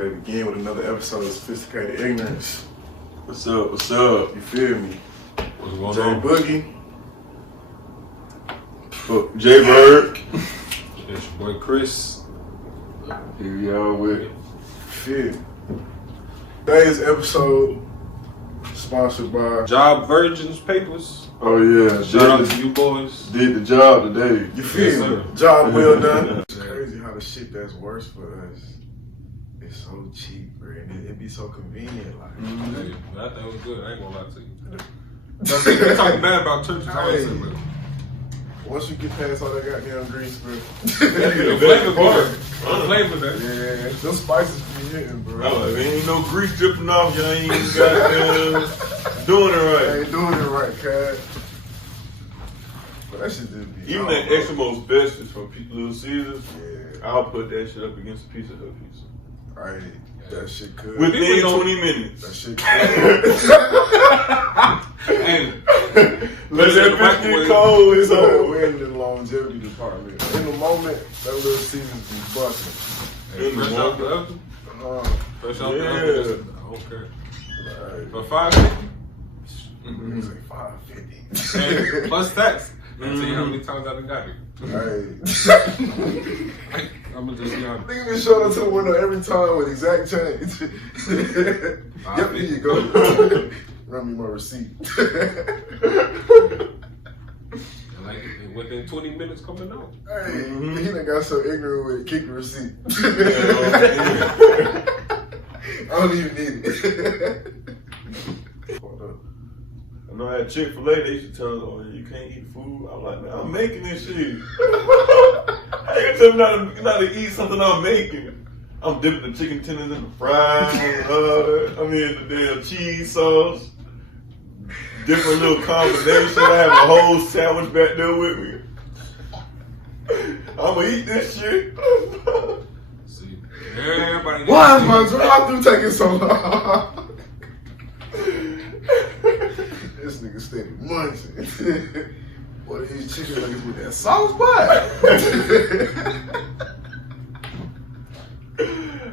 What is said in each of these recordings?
at it again with another episode of Sophisticated Ignorance. What's up? What's up? You feel me? What's going Jay on? Boogie. Jay Bird. It's your boy Chris. Here we are with Feel me? Today's episode sponsored by Job Virgins Papers. Oh yeah, Shout out to you boys. did the job today. You feel Yes, me? sir. Job well done. It's crazy how the shit that's worse for us is so cheap, bro. And it be so convenient. Like, Hey, I thought it was good. I ain't gonna lie to you. They talking bad about church and Hey. but once you get past all that goddamn grease, bro. the flavor good. The flavor that. Yeah, them spices be hitting, bro. I'm like, ain't no grease dripping off. Y'all ain't even goddamn doing it I right. ain't doing it right, cat. But that shit just be. Even I that don't know. extra most best is from Little Caesars. Yeah, I'll put that shit up against a piece of her pizza. right. That shit could. Within People don't- 20 minutes. That shit could. And Let that bitch get cold. It's over. We're in the longevity department. In the moment, that Little Caesars be busting. fresh out the oven. Fresh out the Yeah. oven. Okay. Right. For $5.50. It's like 550. And plus tax. I'll tell you how many times I done got it. Right. I'm gonna just be honest. Nigga been showing up to the window every time with exact change. Yep, here you go. Run me my receipt. And like within 20 minutes coming out. Hey, he done got so ignorant with kick the receipt. I don't even need it. I know at Chick-fil-A, they used to tell us, oh, you can't eat food. I'm like, man, I'm making this shit. How you tell me not to eat something I'm making? I'm dipping the chicken tenders in the fries, the damn cheese sauce. Different little combinations. I have a whole sandwich back there with me. I'm gonna eat this shit. See, everybody. Why is my drive-thru taking so long? This nigga steady munching. What are these chicken nuggets with that sauce, boy?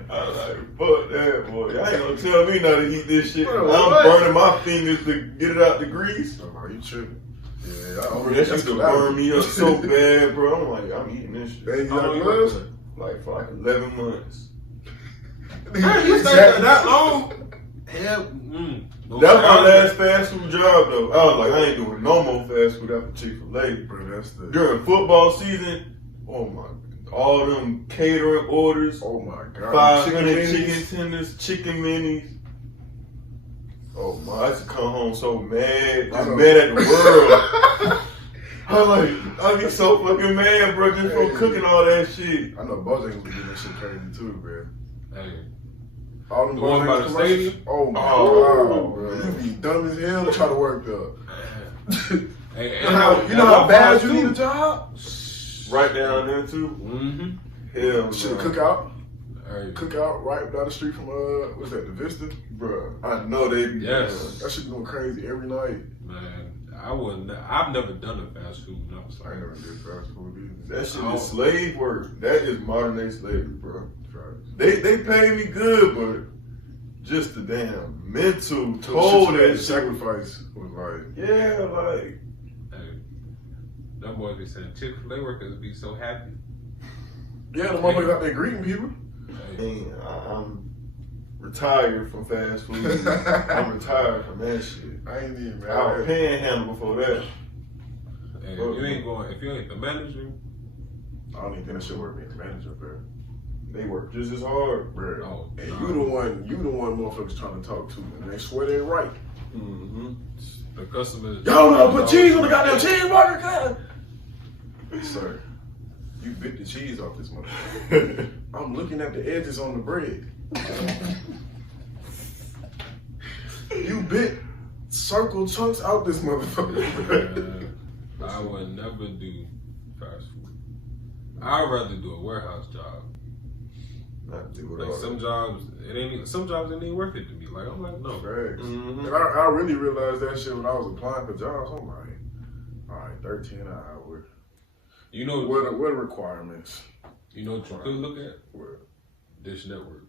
I was like, fuck that, boy. Y'all ain't gonna tell me not to eat this shit. Bro, I'm what? burning my fingers to get it out the grease. Oh, you tripping? Yeah, Bro, that shit used to burn me up so bad, bro. I'm like, I'm eating this shit. Hey, you How got long you gloves? working? Like for like 11 months. Hey, you stayed there that long? Hell, no That was my doubt. last fast food job, though. I was like, I ain't doing no more fast food after Chick-fil-A. Bro, that's the. During football season, oh my, all them catering orders, Oh my god. 500 Chicken chicken tenders, chicken minis. Oh I my. used to come home so mad, I just know. mad at the world. I'm like, I get so fucking mad, bro, just from cooking all that shit. I know Bojangles was doing that shit crazy too, bro. Hey, All them The one by Bojangles the commercials. stadium? Oh my Oh, god, bro. You be dumb as hell to try to work there. hey, You know how bad you need a job? Right down there too. Mm-hmm. Hell, Shit, no. cookout. Hey, Cookout right down the street from what's that, the Vista? Bro, I know they be. Yes. That shit going crazy every night. man, I've never done a fast food. And I was I like, ain't never did fast food either. That shit is slave work. That is modern day slavery, bro. Right. They pay me good, but just the damn mental So toll shit you had that to shit. sacrifice was like, Yeah, like hey, them boys be saying Chick-fil-A workers be so happy. yeah, the motherfuckers out there greeting people. Hey, man, I'm retired from fast food. I'm retired from that shit. I ain't even I was panhandle before that. hey, if you ain't the manager, I don't even think that shit work being the manager, bro. They work just as hard. Bro. Oh, And nah. you the one motherfuckers trying to talk to, and they swear they're right. Mm-hmm. the customers. Y'all know how to put cheese on the goddamn cheeseburger, God. Sir, you bit the cheese off this motherfucker. I'm looking at the edges on the bread. You bit circle chunks out this motherfucker. I would never do fast food. I'd rather do a warehouse job. Not do it Like all. some jobs, it ain't worth it to me. Like I'm like, no. Facts. Mhm. And I really realized that shit when I was applying for jobs. I'm like, all right, 13 an hour. You know What are the requirements? You know what you could look at? What? Dish Network.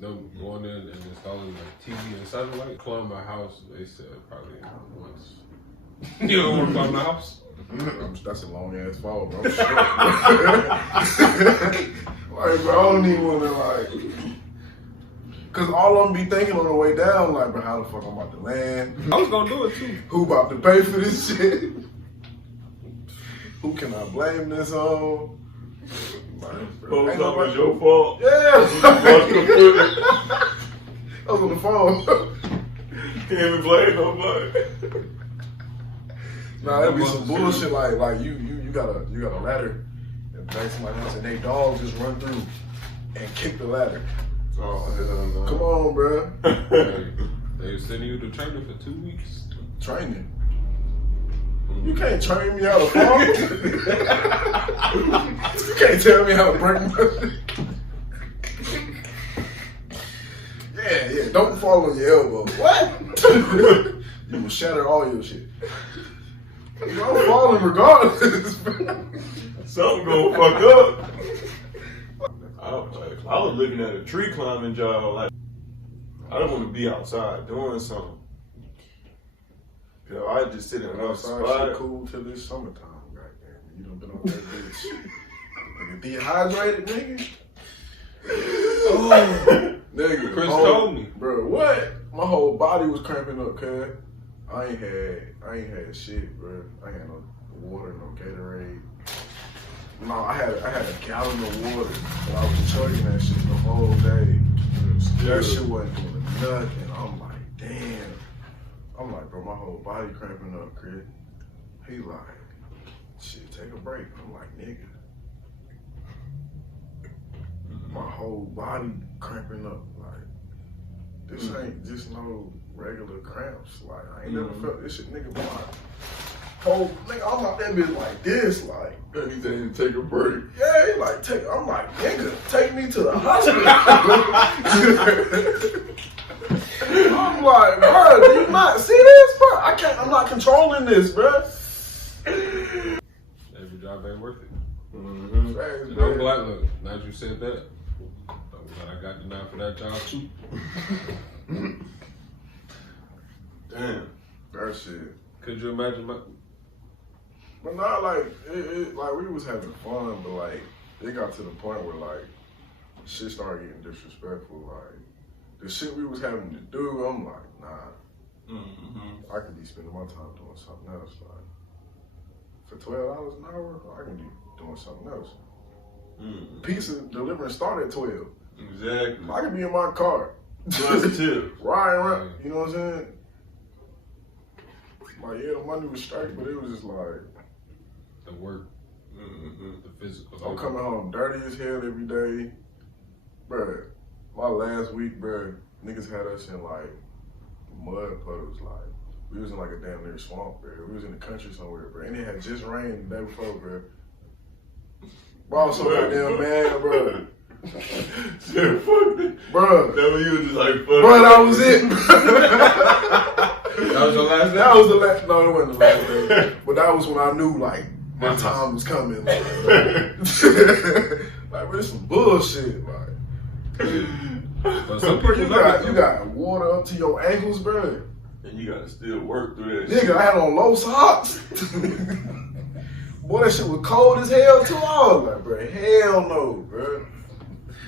Them going in and installing like TV and satellite. Clone my house, they said probably once. You don't want to clone my house? That's a long ass fall, bro. I'm sure. Like, bro, I don't even want to, like. Cause all I'm be thinking on the way down, like, bro, how the fuck I'm about to land? I was gonna do it too. Who about to pay for this shit? Who can I blame this on? Like, bro, Folks, ain't thought it was nobody- your fault. Yeah. Watch the footage. I was on the phone. Can't even blame nobody. Nah, that'd be some bullshit like you got a ladder and back to my house and they dogs just run through and kick the ladder. Oh, hell no. Come on, bro. They sending you to training for 2 weeks. Training. You can't train me how to fall. You can't tell me how to break my Yeah, don't fall on your elbow. What? You will shatter all your shit. I'm falling regardless. Something gonna fuck up. I was looking at a tree climbing job. Like, I don't want to be outside doing something. You know, I just sit in one Outside spot. shit cool till this summertime, goddamn. You done been on that bitch. Nigga dehydrated, nigga. Oh, nigga. Chris told me. Bro, what? My whole body was cramping up, cuz. I ain't had shit, bro. I ain't had no water, no Gatorade. No, I had a gallon of water, but I was chugging that shit the whole day. That shit wasn't doing nothing. I'm like, damn. I'm like, bro, my whole body cramping up, Chris. He like, shit, take a break. I'm like, nigga. My whole body cramping up. Like, this ain't just no regular cramps. Like, I ain't never felt this shit, nigga. But my whole, nigga, I'm out that bitch like this. Like, He said, take a break. yeah, he like, I'm like, nigga, take me to the hospital. I'm like, bro, do you not see this, bro? I'm not controlling this, bro. Every job ain't worth it. Mm-hmm. Thanks, And bro. I'm glad, look, now that you said that, I'm glad I got denied for that job too. Damn. That shit. Could you imagine But not like, like we was having fun, but like, it got to the point where like, shit started getting disrespectful. Like, the shit we was having to do, I'm like, nah. Mm-hmm. I could be spending my time doing something else. Like, for $12 an hour, I can be doing something else. Mm-hmm. Pizza delivering start at 12. Exactly. I could be in my car. Plus tip. Riding around, you know what I'm saying? Like, yeah, the money was straight, but it was just like, the work, Mm-hmm. the physical? I'm coming home dirty as hell every day. Bruh, my last week, bruh, niggas had us in like mud puddles. Like, we was in like a damn near swamp, bruh. We was in the country somewhere, bruh. And it had just rained the day before, bruh. Bro, I was so goddamn mad, bruh. Shit, fuck it. Bruh. That when you was just like, fuck Bruh, that was it. That was your last day? That was the last, no, it wasn't the last day. But that was when I knew, like, my time was coming. Like, like this some bullshit. Like, But some bro, people you got water up to your ankles, bro. And you gotta still work through that Nigga, I had on low socks. Boy, that shit was cold as hell too. I was like, bro, hell no, bro.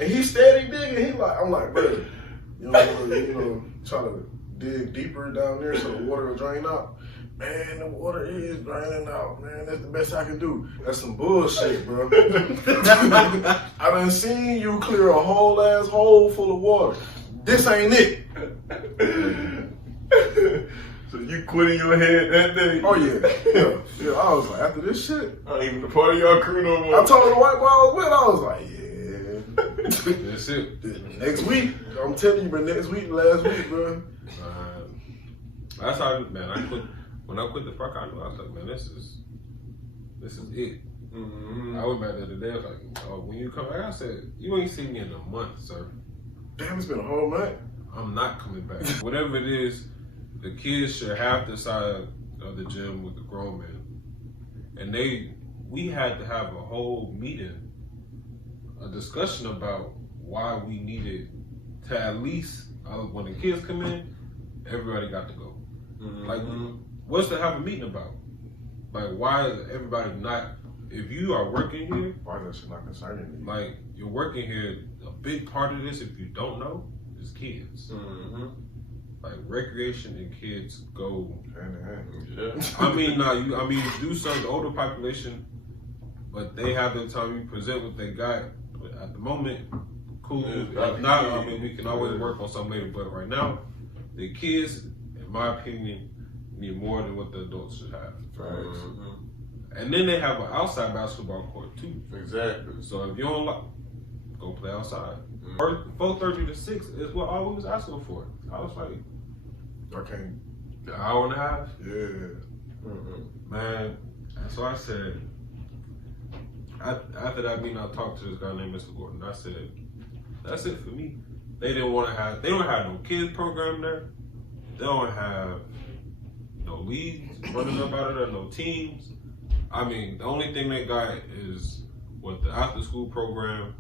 And he steady digging. He like, I'm like, bro, you know, try to dig deeper down there so the water will drain out. Man, the water is draining out, man. That's the best I can do. That's some bullshit, bro. I done seen you clear a whole ass hole full of water. This ain't it. So you quit in your head that day? Oh yeah. I was like, after this shit, I ain't even a part of y'all crew no more. I told the white boy I was with, I was like, yeah. That's it. Next week, I'm telling you, but next week, last week, bro. That's how, man, when I quit the park, I knew, I was like, man, this is it. Mm-hmm. I was mad the other day, I was like, oh, when you come back, I said, you ain't seen me in a month, sir. Damn, it's been a whole month. I'm not coming back. Whatever it is, the kids share half the side of the gym with the grown men. And we had to have a whole meeting, a discussion about why we needed to at least when the kids come in, everybody got to go. Mm-hmm. Like, what's to have a meeting about? Like, why is everybody not? If you are working here, Why is that shit not concerning you? like you're working here, a big part of this, if you don't know, is kids. Mm-hmm. Like recreation and kids go. Hand in hand. Yeah. I mean, you do some older population, but they have the time. You present what they got. But at the moment, cool. Yeah, If not, I mean, we can always work on something later. But right now, the kids, in my opinion, need more than what the adults should have. Mm-hmm. And then they have an outside basketball court too. Exactly. So if you don't like, go play outside. Mm-hmm. 4:30 to 6 is what all we was asking for. I was like, I can't. an hour and a half, Yeah. Mm-hmm. man. And so I said, after that meeting, I talked to this guy named Mr. Gordon. I said, that's it for me. They don't have no kids program there. They don't have no leagues running up out of there, no teams. I mean, the only thing they got is what the after school program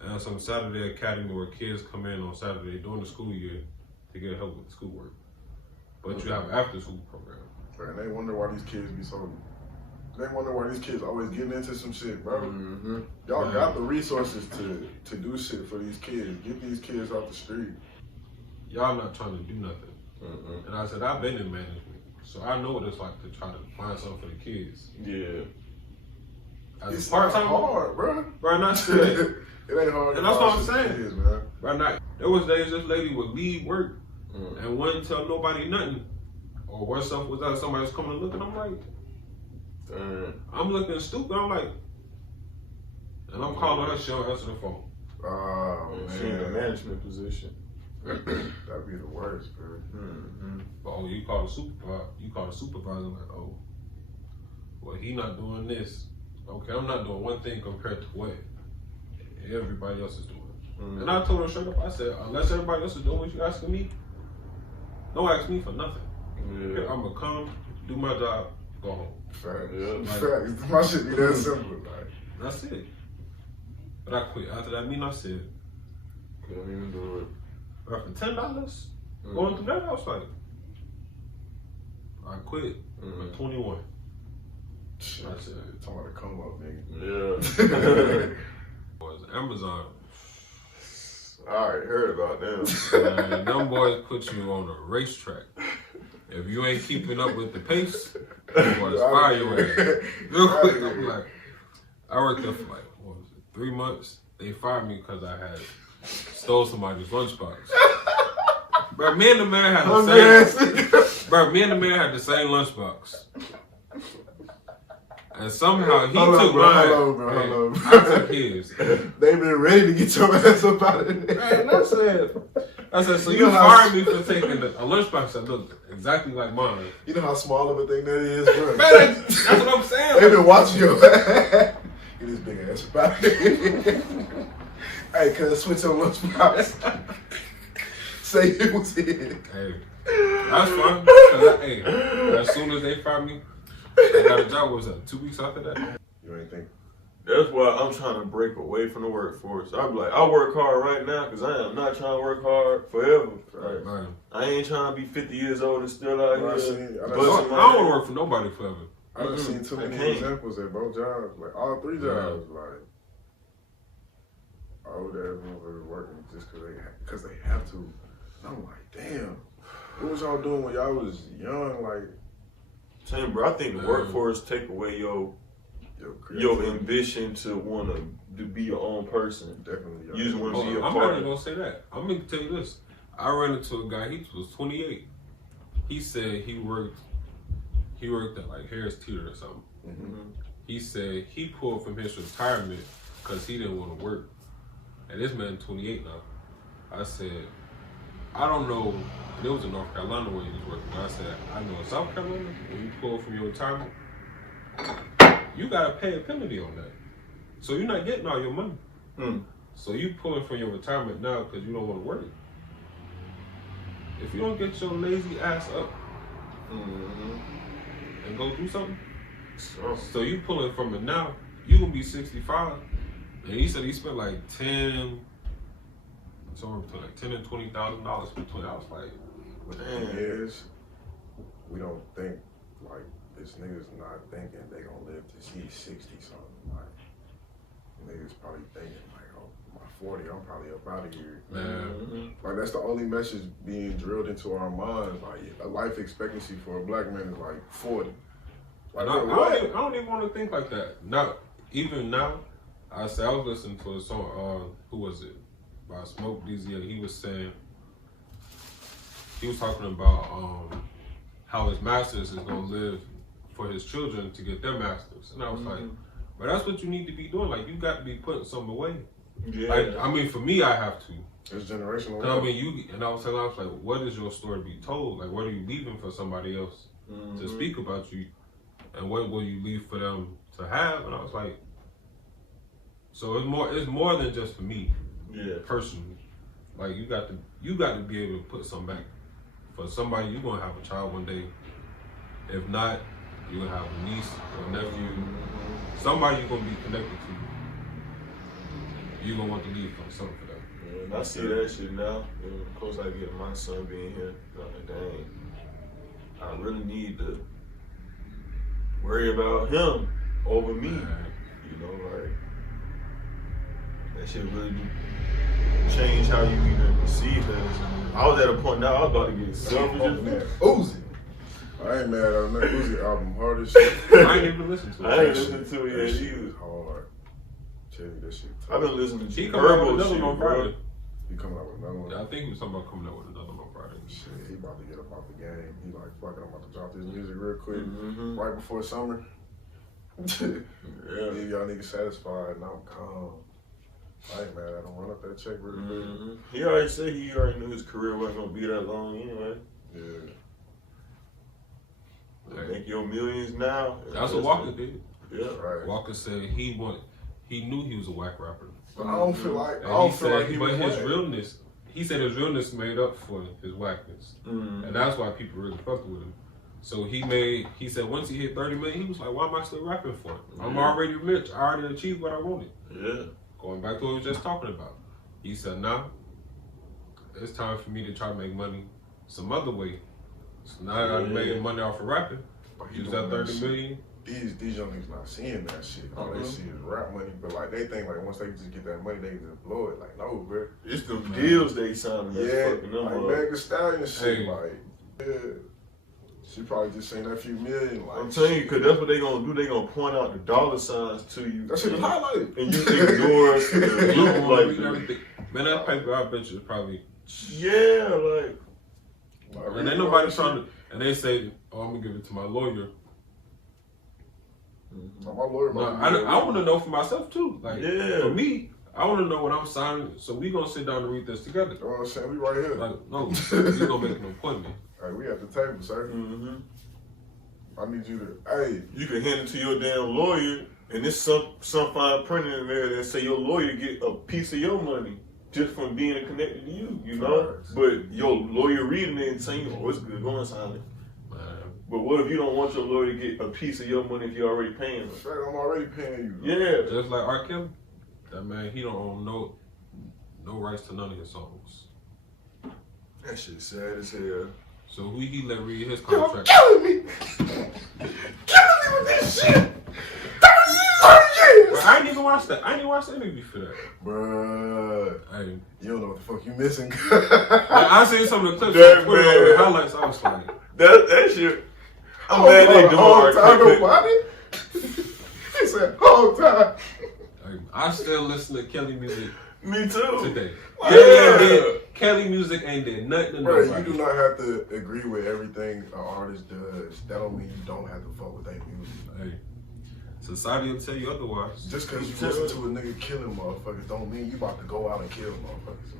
and some Saturday academy where kids come in on Saturday during the school year to get help with schoolwork. But you have an after school program. And they wonder why these kids be so. They wonder why these kids always getting into some shit, bro. Mm-hmm. Y'all got the resources to do shit for these kids. Get these kids off the street. Y'all not trying to do nothing. Mm-hmm. And I said, I've been in management, so I know what it's like to try to find something for the kids. Yeah. As It's a part-time, not hard, bro. right now, shit. It ain't hard. And to that's what find I'm shit for saying. Kids, man. Right now, there was days this lady would leave work Mm-hmm. and wouldn't tell nobody nothing. Or what's up with that? Somebody was coming and looking. I'm like, I'm looking stupid. I'm like, and I'm calling her. She don't answer the phone. Oh, She in the man. management position. That'd be the worst, bro. Mm-hmm. Oh, you call the supervisor. You call the supervisor like, oh, well, he not doing this. Okay, I'm not doing one thing compared to what everybody else is doing. Mm-hmm. And I told her straight up. I said, unless everybody else is doing what you asking me, don't ask me for nothing. Yeah. I'm gonna come, do my job, go home. Facts. Yeah. Facts. My shit be that simple. Like, That's it. But I quit. After that meeting, I said, Couldn't even do it. after $10 Mm-hmm. going through that, I was like, I quit Mm-hmm. at 21. shit. I said, Talking about a come up, nigga. Yeah. was Amazon. I already heard about them. Man, them boys put you on a racetrack. If you ain't keeping up with the pace, them boys fire your ass. Real quick, I'm like, I worked there for like, what was it, 3 months? They fired me because I had stole somebody's lunchbox. But me and the man had the same. Bro, me and the man had the same lunchbox. And somehow he took mine. Hold on, and I took his. They been ready to get your ass up out of there. And I said, so You you know how- fired me for taking a lunchbox that looked exactly like mine. You know how small of a thing that is, bro? Man, that's what I'm saying. They been watching your ass. Get this big ass up out of here. Hey, cuz switch your lunchbox. Say it was it. Hey, that's fine. 'Cause hey, as soon as they fired me, I got a job. What was that 2 weeks after that? You ain't think? That's why I'm trying to break away from the workforce. I'm like, I work hard right now because I am not trying to work hard forever. Like, Man, I ain't trying to be 50 years old and still out Well, I here. seen- I I done busting don't my want to work for nobody forever. I done seen too I many can't. examples at both jobs, like all 3 jobs, like older everyone working just because they have to. I'm like, damn, what was y'all doing when y'all was young? Like, Same, bro. I think the Man. workforce take away your creativity. ambition to want to be your own person. Definitely. You just wanna Hold be on, a I'm part not of even gonna say that. I'm gonna tell you this. I ran into a guy. He was 28. He said he worked at like Harris Teeter or something. Mhm. He said he pulled from his retirement because he didn't want to work. And this man 28 now. I said, I don't know. And it was in North Carolina where he was working. But I said, I know in South Carolina, when you pull from your retirement, you gotta pay a penalty on that. So you're not getting all your money. Hmm. So you pulling from your retirement now because you don't want to work. If you don't get your lazy ass up Mm-hmm. and go do something, So, so you pulling from it now, you gonna be 65. And he said he spent like 10, somewhere between like $10,000 and $20,000 between. I was like, But the thing is, we don't think like this nigga's not thinking they gonna live to see 60 something. Like niggas probably thinking like, oh, my 40, I'm probably up out of here. man, Like that's the only message being drilled into our minds. Like a life expectancy for a black man is like 40. Like and I what? don't even want to think like that. Not even now. I was listening to a song. Who was it? By Smoke DZ, and he was saying, he was talking about how his masters is gonna live for his children to get their masters, and I was like, but that's what you need to be doing. Like you got to be putting something away. Yeah. Like, I mean, for me, I have to. It's generational. I mean, I was like, what is your story be told? Like, what are you leaving for somebody else to speak about you, and what will you leave for them to have? And I was like, so it's more than just for me. Yeah. Personally, like you got to be able to put something back for somebody. You're gonna have a child one day. If not, you're gonna have a niece or a nephew. Somebody you're gonna be connected to. You're gonna want to leave something for them. Yeah, and I see that shit now. You know, of course, I get my son being here. Like, dang, I really need to worry about him over me. You know, like that shit really do change how you even see things. I was at a point now I was about to get selfish. Uzi. I ain't mad at him. That Uzi album hard as shit. I ain't even listened to it. I ain't listened to it That yet shit either. is hard. Tell you that shit. I've been listening He to coming out with verbal another shit, one on bro. Friday. He coming out with another one. Yeah, I think he was talking about coming out with another one on Friday. Shit, he about to get up out the game. He like, fuck it, I'm about to drop this music real quick. Mhm. Right before summer. Yeah. Leave y'all niggas satisfied and I'm calm. I ain't mad at him. Run up that check real quick. He already said he already knew his career wasn't gonna be that long anyway. Yeah. Make your millions now. That's what Walker did. Yeah. Right. Walker said he knew he was a whack rapper. But I don't feel like, And I don't he feel said, like he but was his whack. realness, he said his realness made up for his whackness. Mm. And that's why people really fucked with him. So he said once he hit 30 million, he was like, why am I still rapping for it? I'm already rich. I already achieved what I wanted. Yeah. Going back to what we were just talking about. He said, nah, it's time for me to try to make money some other way. So now I gotta make money off of rapping. But he Use doing that that 30 shit. million. These young niggas not seeing that shit. All they see is rap money. But like they think like once they just get that money, they can just blow it. Like no, bro. It's the deals they signing that's Yeah, fucking them like up. Meg Thee Stallion shit. Hey. Like yeah, she probably just seen that few million. Like I'm telling you, because that's what they gonna do. They gonna point out the dollar signs to you. that shit is highlighted. And you ignore the You look don't want to read like, everything. Man, that paper I bet you is probably. yeah, like, And ain't nobody trying to. And they say, oh, I'm gonna give it to my lawyer. My lawyer. No, I want to know for myself too. Like, Yeah. for me, I want to know what I'm signing. So we gonna sit down and read this together. You know what I'm saying? We right here. Like, no, we gonna make an appointment. Hey, we at the table, sir. I need you to. Hey, you can hand it to your damn lawyer, and there's some fine print in there that say your lawyer get a piece of your money just from being connected to you, you know? Facts. But your lawyer reading it and saying, oh, it's good, go and sign it. But what if you don't want your lawyer to get a piece of your money if you're already paying them? straight, I'm already paying you. Yeah. Just like R. Kelly, that man, he don't own no rights to none of his songs. That shit sad as hell. So who he let read his Y'all contract? killing me. Killing me with this shit. 30 years. Bro, I ain't even watched that. I ain't even watched the interview for that. Bruh. Hey, You don't know what the fuck you missing. I seen some of the clips That on Twitter, man. the highlights. I was like, That shit. I'm mad they doing whole R. time Kelly. about it. He said, whole time. hey, I still listen to Kelly music Me too. today. Yeah. Kelly music ain't did nothing to Bro, nobody. you do not have to agree with everything an artist does. That don't mean you don't have to fuck with their music. Hey, society will tell you otherwise. Just because you listen to a nigga killing motherfuckers don't mean you about to go out and kill motherfuckers.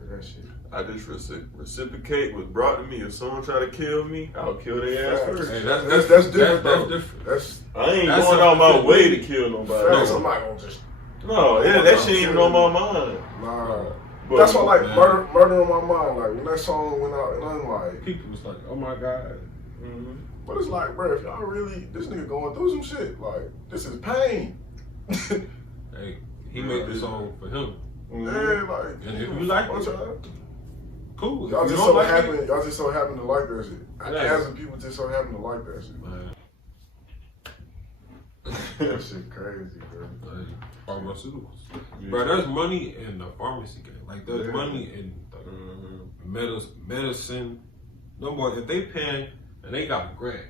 Like, that shit. I just reciprocate what's brought to me. If someone try to kill me, I'll kill their ass Facts. first. Hey, That's different, That's bro. different. That's I ain't That's going out my something way to different. kill nobody. facts. I'm not gonna just No, that shit ain't even on my mind. nah. But, That's why like man. murder on my mind. Like when that song went out, and I'm like, People was like, oh my God. Mhm. but it's like, bro, if y'all really this nigga going through some shit, like this is pain. Hey, he made the song for him. Yeah, like. And if you like it, y'all cool. If y'all you just don't so like happen. it, Y'all just so happen to like that shit. Yeah. As people just so happen to like that shit. man, That shit crazy, bro. like, pharmaceuticals. Yeah. Bro, there's money in the pharmacy game. Like, there's Yeah. money in the medicine. No more. If they paying, and they got a grant.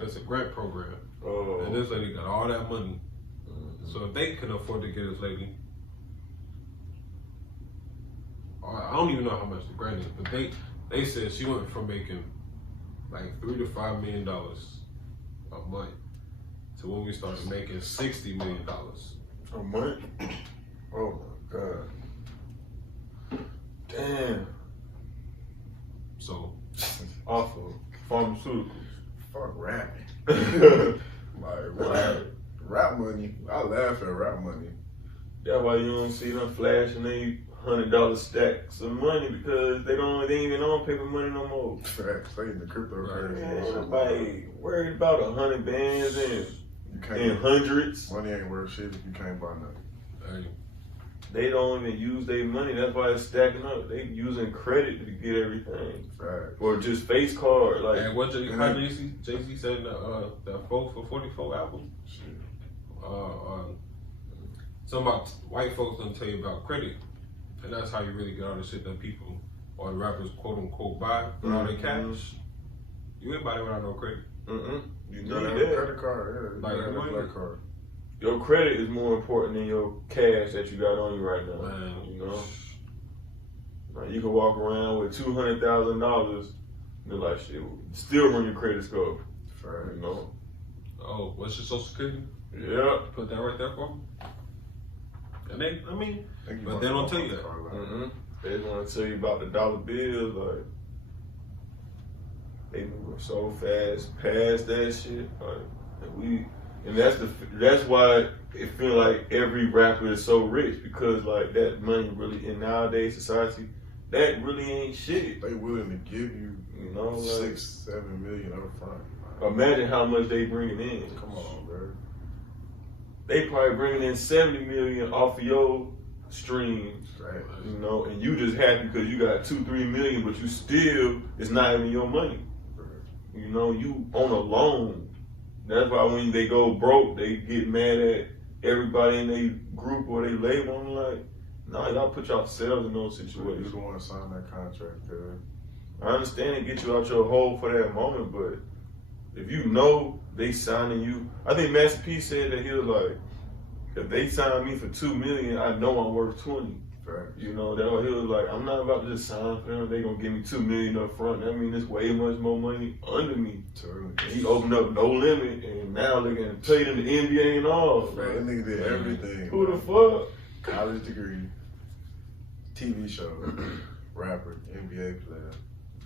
It's a grant program. Oh. And this lady got all that money. So if they can afford to get this lady, I don't even know how much the grant is, but they said she went from making like $3 to $5 million a month to when we started making $60 million. A month? Oh my god. Damn. So Off of pharmaceuticals. Fuck rapping. That's Like rap money. I laugh at rap money. why you don't see them flashing they $100 stacks of money because they ain't even on paper money no more. Facts. They in the cryptocurrency. Man, and shit. nobody worried about 100 bands and You can't. in hundreds. Money ain't worth shit if you can't buy nothing. hey, They don't even use their money. That's why it's stacking up. They using credit to get everything, Facts. or just face card. Like and what how Jay-Z said in the 4 for 44 album? Shit. Some about white folks don't tell you about credit, and that's how you really get all the shit that people or the rappers quote unquote buy with all their cash. You ain't buy it without no credit. you You need gotta have a that. credit card. Yeah. You Like, gotta have a what? black card. Your credit is more important than your cash that you got on you right now. Man, You know, like you can walk around with $200,000. They're like, shit, still run your credit score. Facts. You know, oh, what's your social security? yeah. Put that right there for them. And they, I mean, Think you but might they don't want tell you my that. card, like, They just want to tell you about the dollar bills, like they moving so fast past that shit. Like, and that's why it feel like every rapper is so rich because like that money really in nowadays society, that really ain't shit. They willing to give you, You know, like 6-7 million up front. imagine how much they bringing in. Come on, bro. They probably bringing in 70 million off of your streams. Facts. You know, and you just happy because you got 2-3 million, but you still, it's not even your money. You know, you on a loan. That's why when they go broke, they get mad at everybody in their group or they label. I'm like, nah, y'all put yourselves in those You situations. don't want to sign that contract, cuz. I understand it get you out your hole for that moment, but if you know they signing you, I think Master P said that he was like, if they sign me for $2 million, I know I'm worth 20. Facts. You know, that he was like, I'm not about to just sign for them. They gonna give me $2 million up front. That means there's way much more money under me. Totally. And he opened up no limit, and now they're gonna play in the NBA and all. Man, that nigga did everything. Who the bro. fuck? College degree, TV show, rapper, NBA player,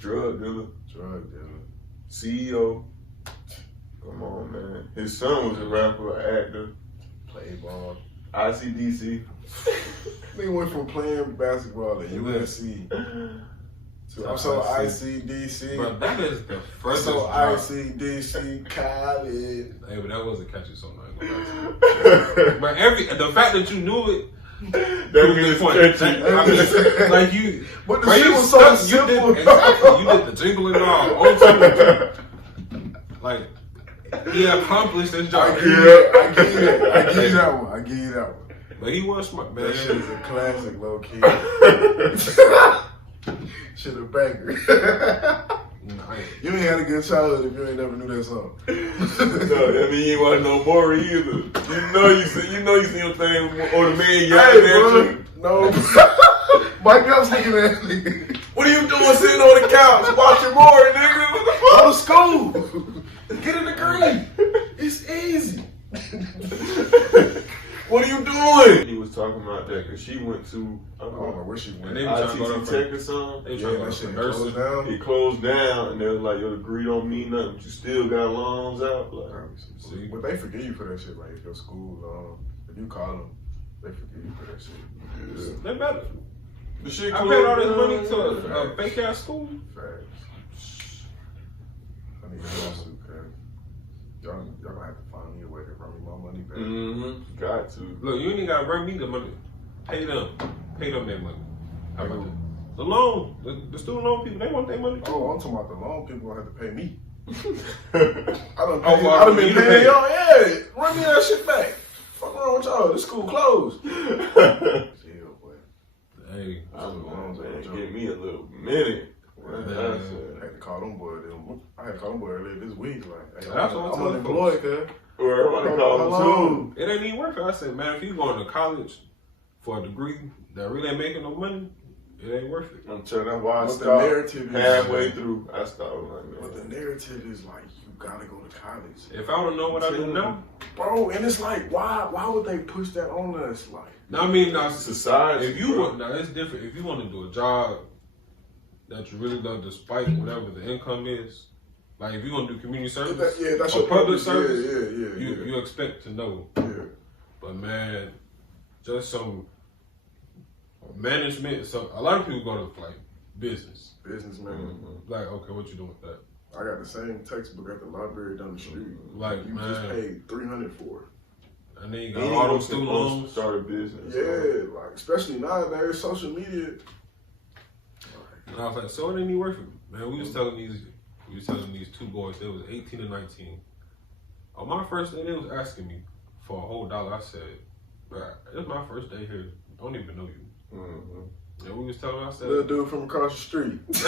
Drug dealer, drug dealer. CEO. Come on, man. His son was a rapper, an actor. Play ball. ICDC. Nigga went from playing basketball at USC to I'm so ICDC. but that is the I'm first. so ICDC college. Hey, but that was a catchy song. I ain't gonna lie to you. But the fact that you knew it. That means That- catchy. I mean, like you, But the bro, shit you was so stuck- you simple. did, exactly, you did the jingle and all. On tune. Like he accomplished his job. I give you that one. I give you that one. But he was smart, man. That shit is a classic, low key. Shit a banger. You ain't had a good childhood if you ain't never knew that song. No, that mean you wasn't no more either. You know you see him saying, or the man yelling Hey, at bro, you. no. Mike Epps looking at nigga. What are you doing sitting on the couch watching more, nigga? What the fuck? Go to school. Get a degree. It's easy. What are you doing? He was talking about that because she went to I don't know where she went. And they was trying to go ITT there Tech or something. They Yeah, trying to that go shit for closed nursing. down. It closed down, and they was like, your degree don't mean nothing, but you still got loans out. Like, See? But they forgive you for that shit. Like if your school, if you call them, they forgive you for that shit. They better. the shit I closed paid all this down. money to a fake ass school. Facts. I need a lawsuit, cuz. Y'all gonna have to find me a way to run me my money back. Got to. Look, you ain't gotta bring me the money. Pay them. pay them their money. How about that? The loan, the student loan people, they want their money too. Oh, I'm talking about the loan people gonna have to pay me. Oh, I done been paying y'all. Yeah, run me that shit back. Fuck wrong with y'all? This school closed. Chill, boy. Hey, Give me a little minute. I had to call them boys. I had to call them boys earlier this week. Like, hey, That's what I'm I'm telling unemployed, cuz. Or I call them too. it ain't even worth it. I said, man, if you going to college for a degree that really ain't making no money, it ain't worth it. I'm telling you why I But the stopped narrative is halfway through. I stopped like But that. the narrative is like you gotta go to college, If I don't know what I do now, bro. And it's like, why would they push that on us? Like, I mean, now, Society. if you want, now it's different. If you want to do a job that you really love, despite whatever the income is, like if you're gonna do community service, that's or your public purpose. service, Yeah. you expect to know. Yeah. But man, just some management. So a lot of people go to like business. Businessman. Mm-hmm. Like, okay, what you doing with that? I got the same textbook at the library down the street. Like, you man. just paid $300 for it. And then you got all those student loans. Start a business. Yeah, like especially nowadays, social media. And I was like, so it ain't even worth it, man. We was telling these two boys, they was 18 and 19. On my first day, they was asking me for a whole $1. I said, bro, it's my first day here. I don't even know you. Mm-hmm. And we was telling them, I said, Little dude from across the street.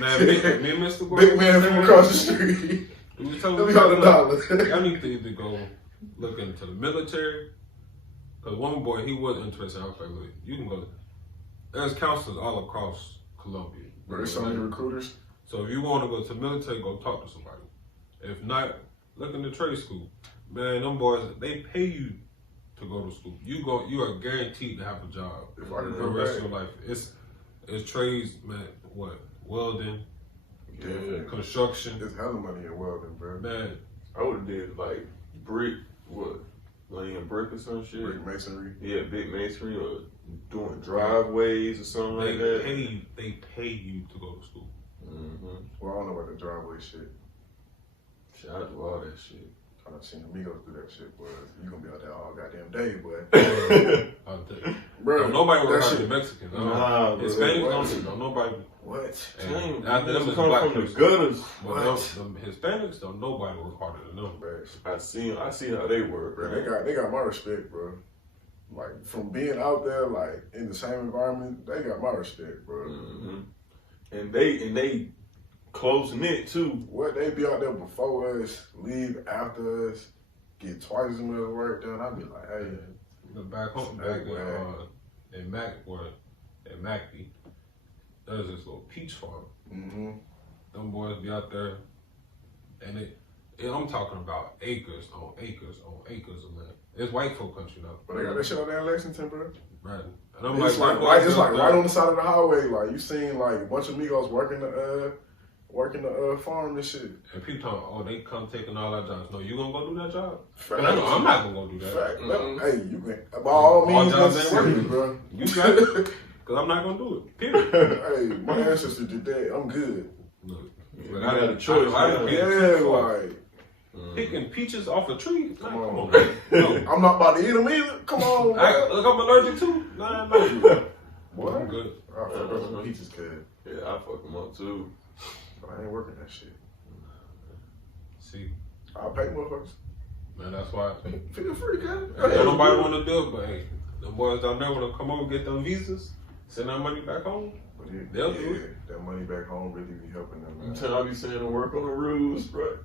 man, me and Mr. Gordon, Big man from across the street. we was telling Let me them, got $1. y'all need to either go look into the military. Because one boy, he was interested. I was like, look, you can go. There's counselors all across Columbia. Bro, there's so many recruiters. So if you want to go to the military, go talk to somebody. If not, look into trade school. Man, them boys, they pay you to go to school. You are guaranteed to have a job If I for can the go rest back. of your life. It's trades, man. What? Welding, Yeah. construction. There's hella money in welding, bro. Man, I would have did like brick, what? Laying brick or some shit. Brick masonry. Yeah, big masonry or doing driveways or something they like that. pay you to go to school. Mm-hmm. Well, I don't know about the driveway shit. Shit, I do all that shit. I done seen Amigos do that shit, boy. You gonna be out there all goddamn day, boy. I'll tell you. Bro, Nobody work that hard shit. than Mexicans. Nah, bro. Hispanics don't nobody. What? And Damn, after them is come black from the person. gutters. But What? them Hispanics don't nobody work harder than them. Bro, I see how they work, bro, bro. they got my respect, bro. Like from being out there, like in the same environment, they got my respect, bro. Mm-hmm. And they close knit too. What they be out there before us, leave after us, get twice as much work done. I be like, hey, But back home, back in McBee, there's this little peach farm. mm-hmm. Them boys be out there, and I'm talking about acres on acres on acres of land. It's white folk country now. But they got that shit out there in Lexington, bro. Right. And I'm It's like, like, it's like right on the side of the highway. Like you seen like a bunch of Migos working the farm and shit. And people talking, oh, they come taking all our jobs. No, you gonna go do that job? Fact. And I know I'm not gonna go do that. Fact. Mm-hmm. Hey, you can by all means jobs ain't necessary, working. bro. You got it, because I'm not gonna do it. Period. Hey, my ancestors did that. I'm good. Look, You but got a choice. I done Yeah. picked Yeah, like picking peaches off a tree. Come on, on. no. I'm not about to eat them either. Come on, bro. Look, I'm allergic too. Nah, no. What? I'm good. I fuck up some pizzas, kid. Yeah, I fuck them up too. But I ain't working that shit. See, I'll pay motherfuckers. man, that's why. Feel free, kid. Ain't nobody want to do it, but hey, the boys down there want to come over, get them visas, send our money back home. But They'll do it. That money back home really be helping them. I'm Man. telling you, I be saying to work on the rules, bro.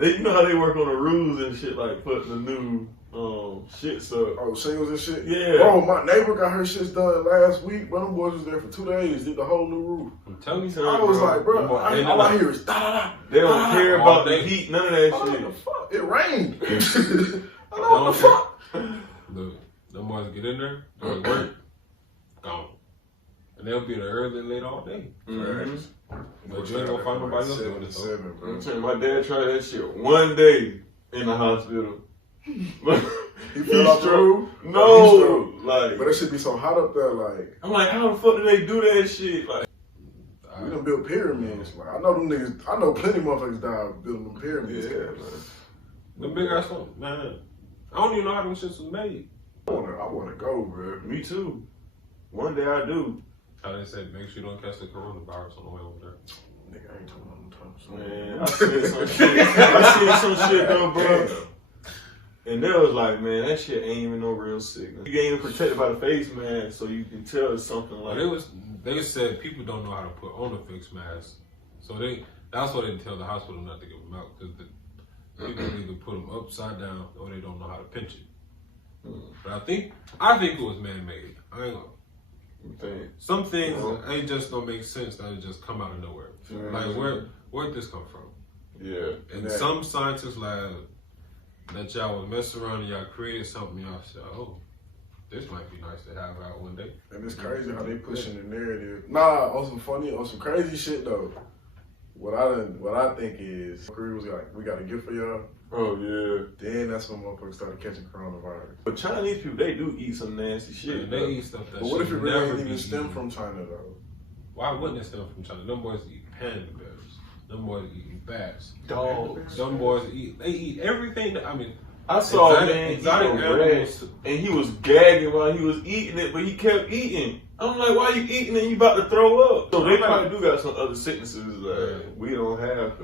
You know how they work on the rules and shit, like putting the new shits up. Oh, shingles and shit? Yeah. Bro, my neighbor got her shit done last week. Bro, them boys was there for 2 days, did the whole new roof. I'm telling you, I was like, bro, They all I hear is da-da-da. They don't care all about the day. heat, none of that I know shit. what the fuck. It rained. I know what the fuck. Look, them boys get in there, go to work, gone. And they'll be there early and late all day. Mhm. But you ain't gonna find nobody else doing it. So. 7, bro. I'm telling you, my dad tried that shit one day in the hospital. He fell off the roof? No, like But that shit be so hot up there, like, I'm like, how the fuck do they do that shit? Like, we done built pyramids. Like, I know them niggas, I know plenty of motherfuckers down building them pyramids. yeah, man. The big ass one, man. I don't even know how them shits was made. I wanna go, bro. Me too. One day I do. How they said, make sure you don't catch the coronavirus on the way over there. Nigga, I ain't talking on the time. So. Man, I seen some shit. I seen some shit though, bro. And they was like, man, that shit ain't even no real sickness. You ain't even protected by the face mask, so you can tell it's something like. They said people don't know how to put on a face mask, so that's why they didn't tell the hospital not to give them out, because people either put them upside down or they don't know how to pinch it. But I think it was man-made. I ain't gonna. Some things they just don't make sense that it just come out of nowhere. Like where'd this come from? Yeah. In some scientist lab that y'all was messing around and y'all created something, y'all said, oh, this might be nice to have out one day. And it's crazy how they pushing the narrative. Nah, on some crazy shit though. What I think is, Korea was like, we got a gift for y'all. Oh yeah. Then that's when motherfuckers started catching coronavirus. But Chinese people, they do eat some nasty shit. They eat stuff that. But what if it should really never ain't even be stem eaten. from China though? Why wouldn't it stem from China? Them boys eat panda bears. Them boys eat bats. Dogs. Some boys eat everything. I saw a exotic- man exotic eating animals. rat, and he was gagging while he was eating it, but he kept eating. I'm like, why you eating it? You about to throw up. So they probably do got some other sicknesses that we don't have.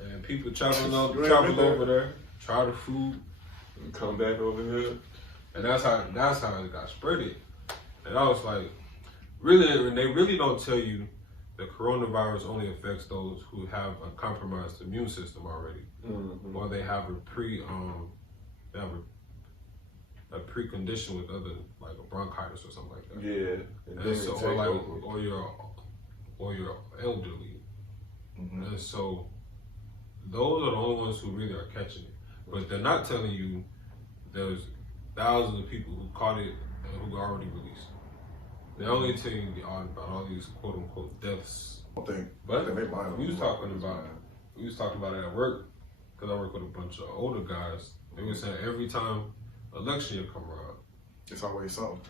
And people travel over there, try the food, And come back over here. and that's how it got spreaded. And I was like, really, and they really don't tell you the coronavirus only affects those who have a compromised immune system already, or they have a precondition with other, like a bronchitis or something like that. Yeah. And And so, or you're elderly. And so those are the only ones who really are catching it. But they're not telling you there's thousands of people who caught it and who are already released. They're only telling you about all these quote unquote deaths. But we was talking about it at work, because I work with a bunch of older guys. They were saying every time election year come around, it's always something.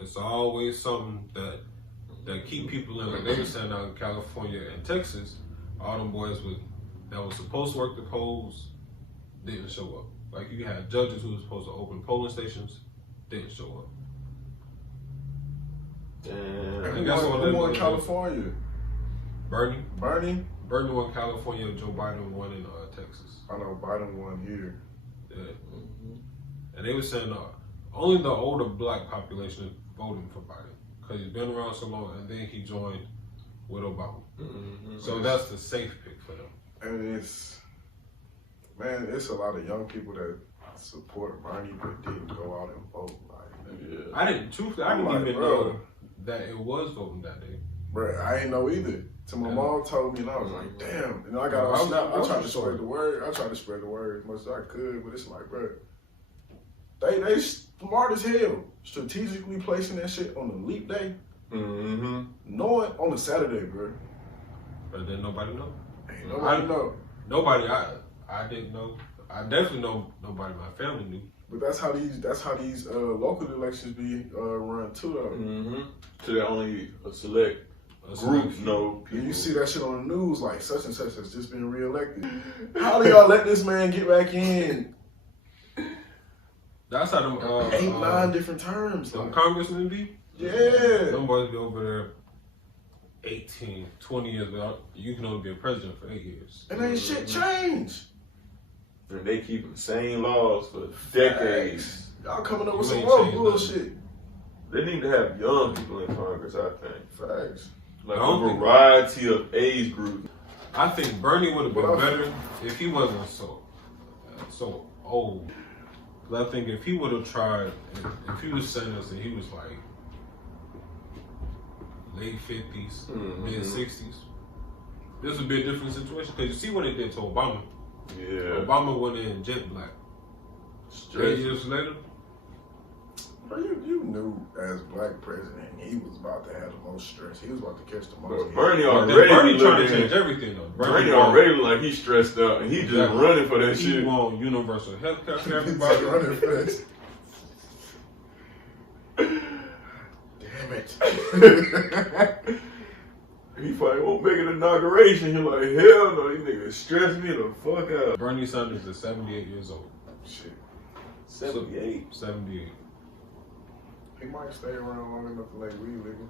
it's always something that keep people in. Like they were saying out in California and Texas, all them boys that was supposed to work the polls didn't show up. Like you had judges who were supposed to open polling stations, didn't show up. And who won California? Bernie Bernie? won California. Joe Biden won in Texas. I know Biden won here. Yeah. And they were saying only the older black population is voting for Biden because he's been around so long, and then he joined with Obama. So that's the safe pick for them. And it's a lot of young people that support Bernie but didn't go out and vote. Like, I didn't even know that it was voting that day. Bro, I ain't know either. So my mom told me, and I was like, damn. And I tried to spread the word. I tried to spread the word as much as I could, but it's like, bro, they smart as hell. Strategically placing that shit on the leap day, knowing on the Saturday, bro. But then nobody know. Ain't nobody know. Nobody. I didn't know. I definitely know nobody in my family knew. But that's how these local elections be run too, though. So that only a select group know people. And you see that shit on the news, like such and such has just been reelected. How do y'all let this man get back in? That's how them 8-9 different terms. Them congressmen be. Yeah. Them boys be over there 18, 20 years ago. You can only be a president for 8 years. And ain't shit changed. And they keep the same laws for decades. Y'all coming up with some more bullshit. They need to have young people in Congress, I think. Facts. Like a variety of age groups. I think Bernie would have been better if he wasn't so old. Because I think if he would have tried, if he was saying this and he was like late 50s, mid 60s, this would be a different situation. Because you see what it did to Obama. Yeah. Obama went in jet black. 8 years later. Bro, you knew as black president he was about to have the most stress. He was about to catch the most. But Bernie already trying to change everything though. Bernie already look like he's stressed out and he just running for that shit. He want universal health care for everybody. Running for that. Damn it. He probably won't make an inauguration. He's like, hell no, these niggas stress me the fuck out. Bernie Sanders is 78 years old. Shit. 78. 78. He might stay around long enough to make weed legal.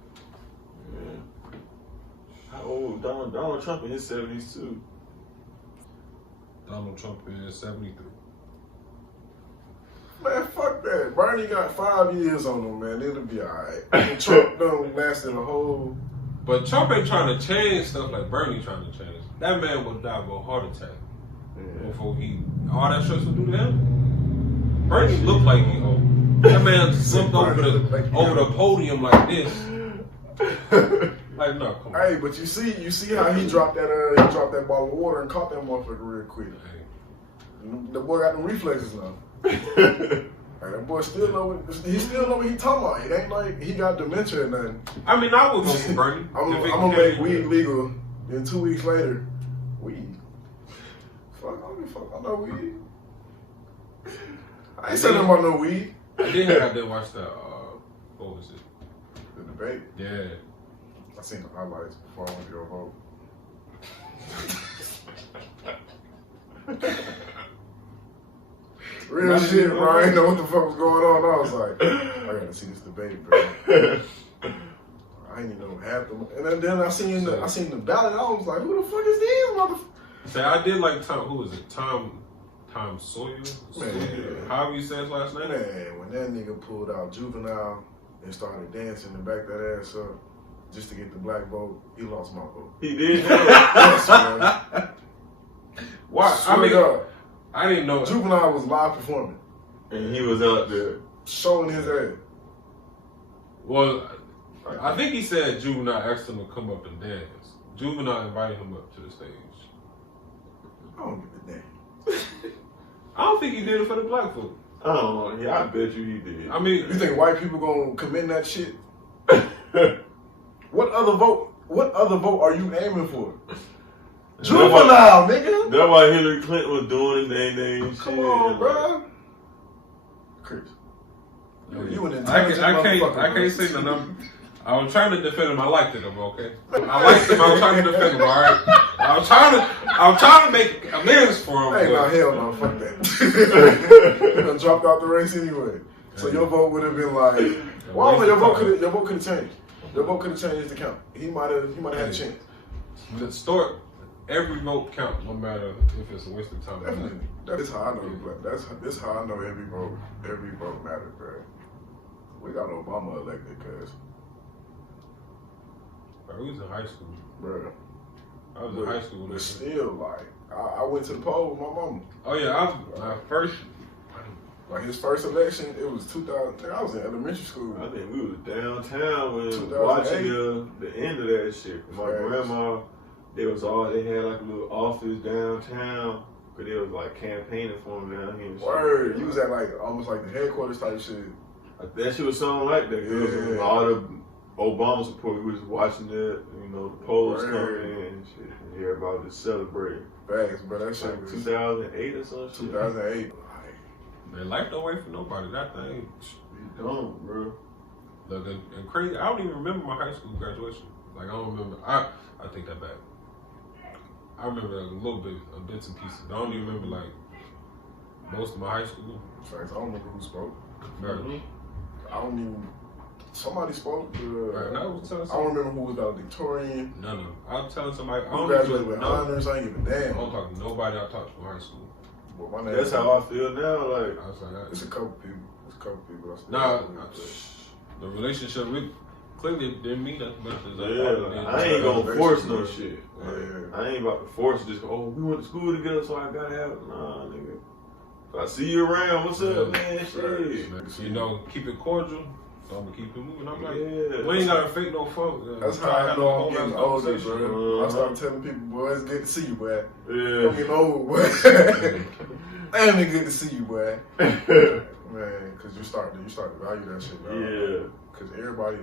Yeah. How old Donald Trump in his 70s too? Donald Trump is 73. Man, fuck that. Bernie got 5 years on him, man. It'll be alright. And Trump done lasted a whole. But Trump ain't trying to change stuff like Bernie trying to change. That man would die of a heart attack before all that stress would do to him. Bernie looked like he old. That man slipped over the podium like this. Like, no, come on. Hey, but you see how he dropped that bottle of water and caught that motherfucker real quick. Hey. The boy got them reflexes now. Like, that boy still know what he talking about. It ain't like he got dementia or nothing. I mean, I would vote for Bernie. I'm gonna make weed legal. Then 2 weeks later, weed. Fuck, I don't give a fuck about no weed. I ain't saying nothing about no weed. I did watch that. What was it? The debate. Yeah. I seen the highlights before I went to go vote. Real shit, bro. I didn't know what the fuck was going on. I was like, I gotta see this debate, bro. I ain't even know half them. And then I seen the ballot. I was like, who the fuck is these motherfuckers? So I did like who was it? Tom Sawyer? Man. However you say his last name? Man, when that nigga pulled out Juvenile and started dancing and back that ass up just to get the black vote, he lost my vote. He did. Yes, man. Why? Swear to God. I didn't know. Juvenile was live performing, And he was out there. showing his ass. Well, I think he said Juvenile asked him to come up and dance. Juvenile invited him up to the stage. I don't give a damn. I don't think he did it for the black folk. I don't know. Yeah, I bet you he did. I mean, You think white people gonna commend that shit? What other vote are you aiming for? Juvenile, nigga. That's why Hillary Clinton was doing his name shit. Come on, bro. Chris. You an I intelligent motherfucker, can't bro. say nothing. I was trying to defend him. I liked it, okay? I liked him. I was trying to defend him, all right? I was trying to make amends for him. Hey, no, but- hell no, fuck that. You done dropped out the race anyway. So your vote would have been like, well, your vote could have changed. Your vote could have changed the count. He might have had a chance. Every vote counts, no matter if it's a waste of time. or not. Definitely. That's how I know the black. That's how I know every vote matters, bro. We got Obama elected, cuz. Bro, we was in high school. Bro. I was in high school. But still, like, I went to the poll with my mama. Oh yeah, my first. Like his first election, it was 2000. I was in elementary school. I think we was downtown when 2008. watching the end of that shit. My Facts. grandma, they had like a little office downtown, cause they was like campaigning for him down here. And shit. Word, you was at like almost like the headquarters type shit. That shit was something like that. It was Yeah. a lot of Obama support. We was watching that, the polls Word. coming in and shit. And everybody was celebrating. Facts, bro. That shit Like was 2008 or some shit. 2008. Man, life don't wait for nobody. That thing. You don't, bro. Look, and crazy. I don't even remember my high school graduation. Like I don't remember. I take that back. I remember a little bit of bits and pieces. I don't even remember like most of my high school. Facts. I don't remember who spoke. Right. I don't even. Somebody spoke. Right. I was telling I don't somebody. remember who was valedictorian. No. I was telling somebody. I Who don't graduated even with know. honors. I ain't give a I damn. don't talk to nobody I talked to in high school. But my name. That's how I feel now. Like, I was like, It's a couple people. It's a couple people. I still nah. fuck with. The relationship with clearly didn't mean as much as yeah, I thought it did. I ain't gonna force no shit. Yeah. I ain't about to force it. Just go, oh, we went to school together, so I gotta have it. Nah, nigga. If I see you around, what's up, man? Shit. You know, keep it cordial. So I'm gonna keep it moving. I'm like, Yeah. we ain't gotta fake no fun. That's how I know I'm getting older, bro. I start telling people, boy, it's good to see you, boy. I'm Yeah. getting old, boy. Damn, it's good to see you, boy. Man, because you start to value that shit, bro. Yeah. Because everybody,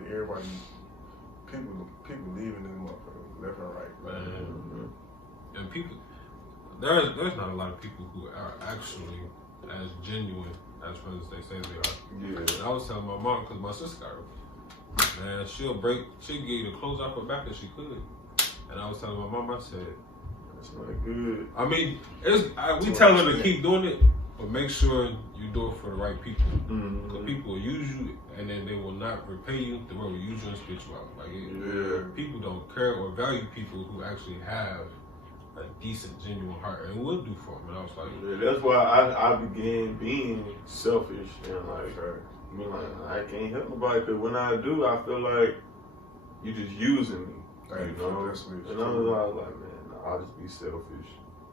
people leaving this motherfucker left and right. Man. And people, there's not a lot of people who are actually as genuine as friends as they say they are. Yeah. And I was telling my mom, because my sister got her, man, she'll give you the clothes off her back if she could. And I was telling my mom, I said, That's not good. I mean, we tell her to keep doing it, But make sure you do it for the right people. Mm-hmm. Because people will use you and then they will not repay you. They will use you and spit you out. Like people don't care or value people who actually have a decent, genuine heart and will do for them. And I was like, yeah, that's why I began being selfish and like, I mean, like I can't help nobody because when I do, I feel like you just using me. You know, and I was like, man, I'll just be selfish.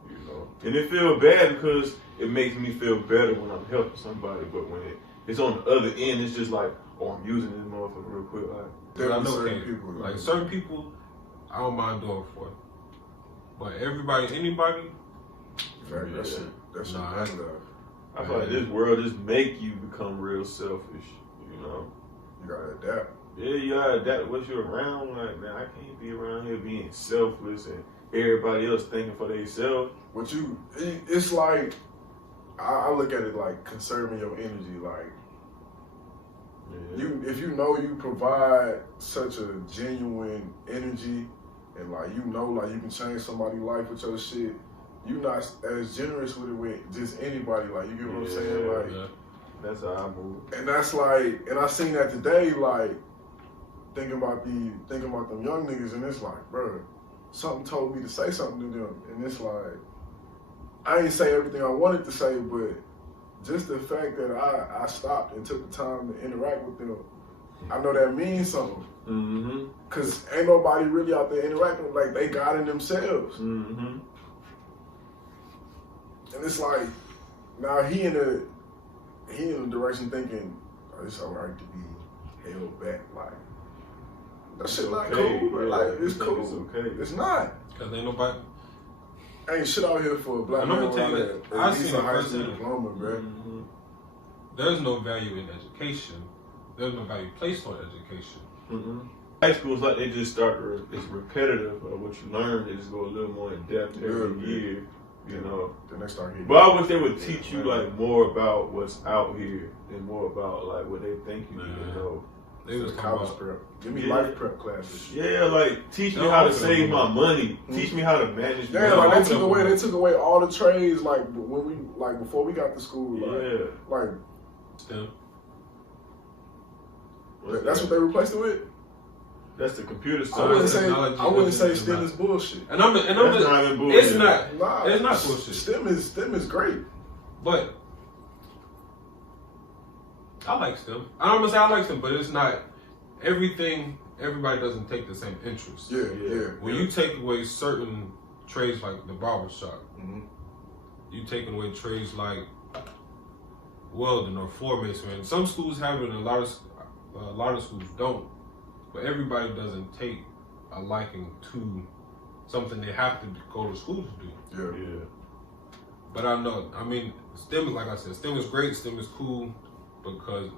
You know, and it feels bad because it makes me feel better when I'm helping somebody, but when it's on the other end, it's just like, oh, I'm using this motherfucker real quick. But I know certain people, like certain people, I don't mind doing for. But everybody, anybody, that's nah, I feel like this world just make you become real selfish. You know, you gotta adapt. Yeah, you gotta adapt what you're around. Like, man, I can't be around here being selfless and everybody else thinking for themselves. But it's like, I look at it like conserving your energy. Like, if you know you provide such a genuine energy, and like you know, like you can change somebody's life with your shit, you not as generous with it with just anybody. Like, you get what I'm saying? Like, that's how I move. And that's like, and I seen that today. Like, thinking about them young niggas, and it's like, bro, something told me to say something to them, and it's like, I ain't say everything I wanted to say, but just the fact that I stopped and took the time to interact with them, I know that means something. Mm-hmm. Cause ain't nobody really out there interacting, like they got in themselves. Mm-hmm. And it's like, now he in the direction thinking, oh, it's alright to be held back. Like, that shit not cool, bro. Like, it's cool. It's okay. It's not. Cause ain't nobody. Ain't shit out here for a black man. I'm gonna tell you that I seen a high school person. diploma, bro. Mm-hmm. There's no value in education. There's no value placed on education. Mm-hmm. High school is like they just start. It's repetitive of what you learn. They just go a little more in depth every year. You know. Then they start hitting. But I wish they would teach you like more about what's out here and more about like what they think you need to know. They was college prep. Give me life prep classes. Yeah, like teach me how to save my money. Teach me how to manage. Yeah, like they took away all the trades. Like when we before we got to school. Like STEM. That's what they replaced it with. That's the computer science. I wouldn't say STEM is bullshit. And I'm just, it's not. Nah, it's not bullshit. STEM is great. But I like STEM. I'm gonna say I like STEM, but it's not everything. Everybody doesn't take the same interest. Yeah. When you take away certain trades like the barber shop, you taking away trades like welding or floor masonry. And some schools have it, and a lot of schools don't. But everybody doesn't take a liking to something they have to go to school to do. Yeah. But I know, I mean, STEM, like I said, STEM is great, STEM is cool, because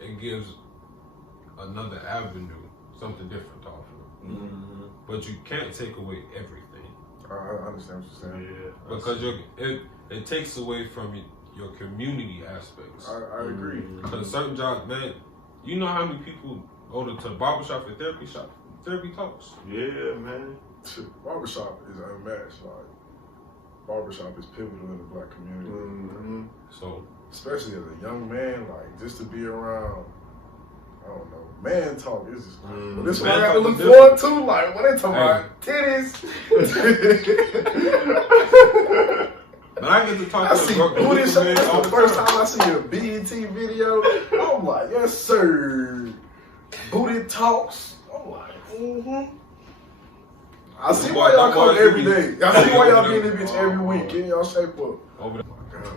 it gives another avenue, something different to offer. Mm-hmm. But you can't take away everything. I understand what you're saying. Yeah. Because it takes away from your community aspects. I agree. Because certain jobs, man, you know how many people go to the barbershop and therapy talks? Yeah, man. Barbershop is unmatched. Like, barbershop is pivotal in the black community. Mm-hmm. So, especially as a young man, like, just to be around, I don't know, man talk is just, but this one I got to look forward to, like, when they talk about titties. But I get to talk to booty shot. That's the first time I see a BET video. I'm like, yes, sir. Booty talks. I'm like, I see why y'all come every day. I see why y'all be in this bitch every week. Getting y'all shape up. I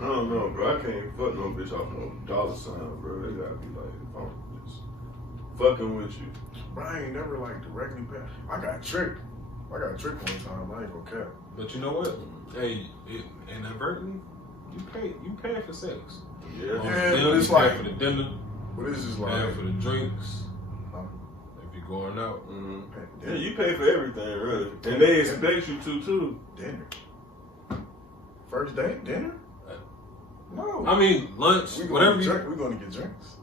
don't know, bro. I can't fuck no bitch off no dollar sign, bro. They gotta be like, I'm just fucking with you. But I ain't never like directly pay. I got tricked one time. I ain't gonna cap. But you know what? Hey, inadvertently, you pay for sex. Yeah, but it's like for the dinner. But it's just pay like for the drinks. If you're going out, yeah, you pay for everything, really, and they expect you to too. Dinner. First date, dinner. No. I mean lunch, whatever. We're gonna get drinks.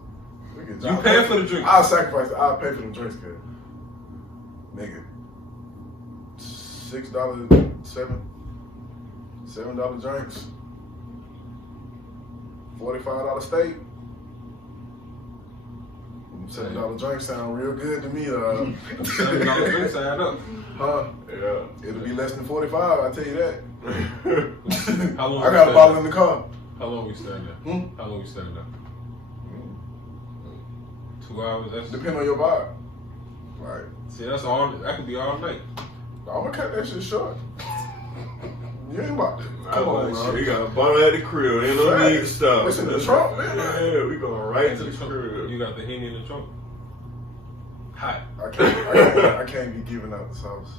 You pay for the drinks. I'll sacrifice it. I'll pay for the drinks, cause nigga, $6, $7 drinks. $45 steak. $7 drink sound real good to me. $7 drinks add up. Huh? Yeah. It'll be less than 45. I tell you that. How long? I got a bottle in the car. How long we staying there? How long we staying there? 2 hours. That's Depending on your vibe. Right. see, that's all. That could be all night. I'm gonna cut that shit short. You ain't about to. I Come on, like bro. shit. We got a bottle at the crib. Ain't no need to stop. It's in the trunk, man. Yeah, we going right to the crib. You got the Henny in the trunk. Hot, I can't be giving out the sauce.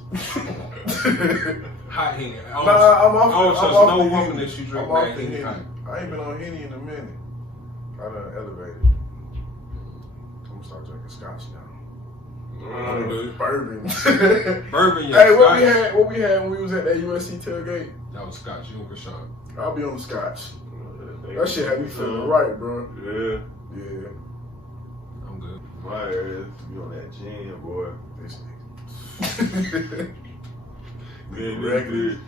hot Henny. Nah, I'm off. I don't I'm trust off no the woman Henny. that you drink I'm off that the Henny Henny. hot. I ain't been on Henny in a minute. I done elevated. I'm gonna start drinking scotch now. Bourbon. Bourbon, yeah. Hey, Scotch. what we had when we was at that USC tailgate? That was Scotch. You and Rashawn. I'll be on the scotch. That shit had me feeling right, bro. Yeah. Yeah. I'm good. My ass be on that gin, boy. This nigga. Being Regular. good.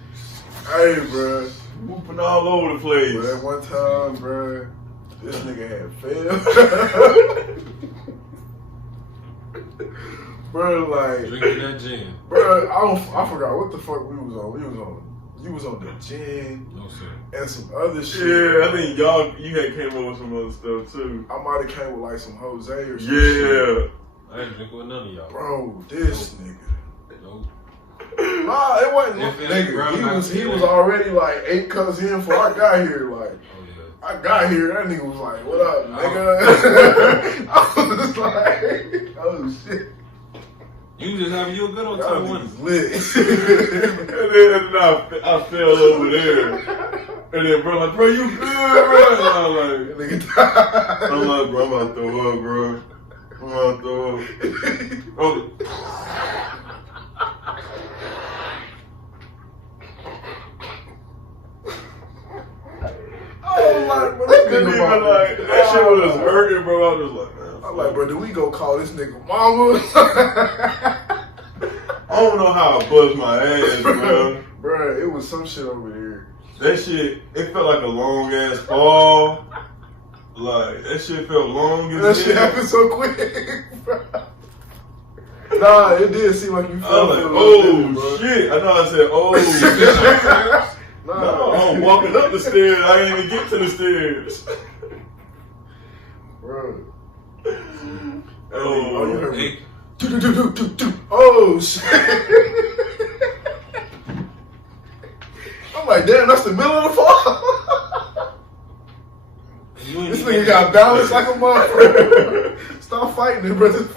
Hey, bro. Whooping all over the place. But that one time, bro, this nigga had failed. Bro, like, Drinking that gin. bro, I forgot what the fuck we was on. You was on the gin No sir. and some other shit. Yeah, I think you had came up with some other stuff too. I might have came with like some Jose or some shit. Yeah. I ain't drinking with none of y'all. Bro, this nigga. Nope. Nah, it wasn't. If it ain't brown, Nigga, he I was see it. already like 8 cups in before I got here. Like, Oh yeah. I got here, that nigga was like, "What up, nigga?" I was just like, "Oh shit." You just having you a good on Y'all time one. niggas lit. And then I fell over there. And then bro like, bro, you good, bro? And I'm like, Nigga died. bro, I'm about to throw up, bro. I'm about to throw up. Oh. Oh, like, bro, Couldn't even like, that shit was hurting, bro. I was like, man. I'm like, bro, do we go call this nigga mama? I don't know how I buzzed my ass, bro. Bro, it was some shit over there. That shit, it felt like a long ass fall. Like, that shit felt long That as shit hell. happened so quick, bro. Nah, it did seem like you I fell was for like, a little bit, oh bro. shit. I know I said, oh shit. Nah. No, I'm walking up the stairs. I didn't even get to the stairs. Bro. Oh, you heard me. Hey, Oh shit! I'm like, damn, that's the middle of the fall. you ain't This even- nigga got balance like a motherfucker. Stop fighting it, brother.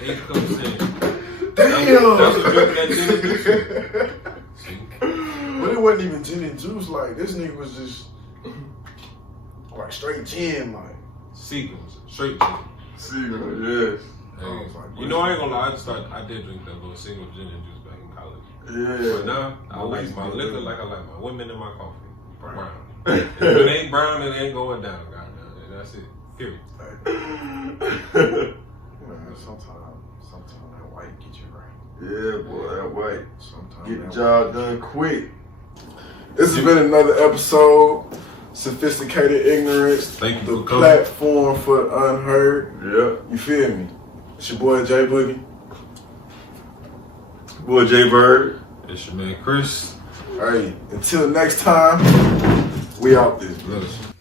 Eight comes in. Damn. That's what drinking that gin and juice. See? But it wasn't even gin and juice. Like this nigga was just like straight gin. Like Seagulls. Straight gin. see, yes. Hey, I was like, you know, I ain't gonna lie. I did drink that little single gin and juice back in college. But Yeah. now, I No, like we my still liquor do. like I like my women and my coffee. Brown. If it ain't brown, it ain't going down. Goddamn. And that's it. Period. man, sometimes that white get you right. Yeah, boy, that white. Sometimes Get the that job done quick. This has been another episode. Sophisticated Ignorance. Thank you The for coming. platform for the unheard. Yeah. You feel me? It's your boy Jay Boogie. Boy, Jay Bird. It's your man Chris. Hey, until next time, we out this. Bless.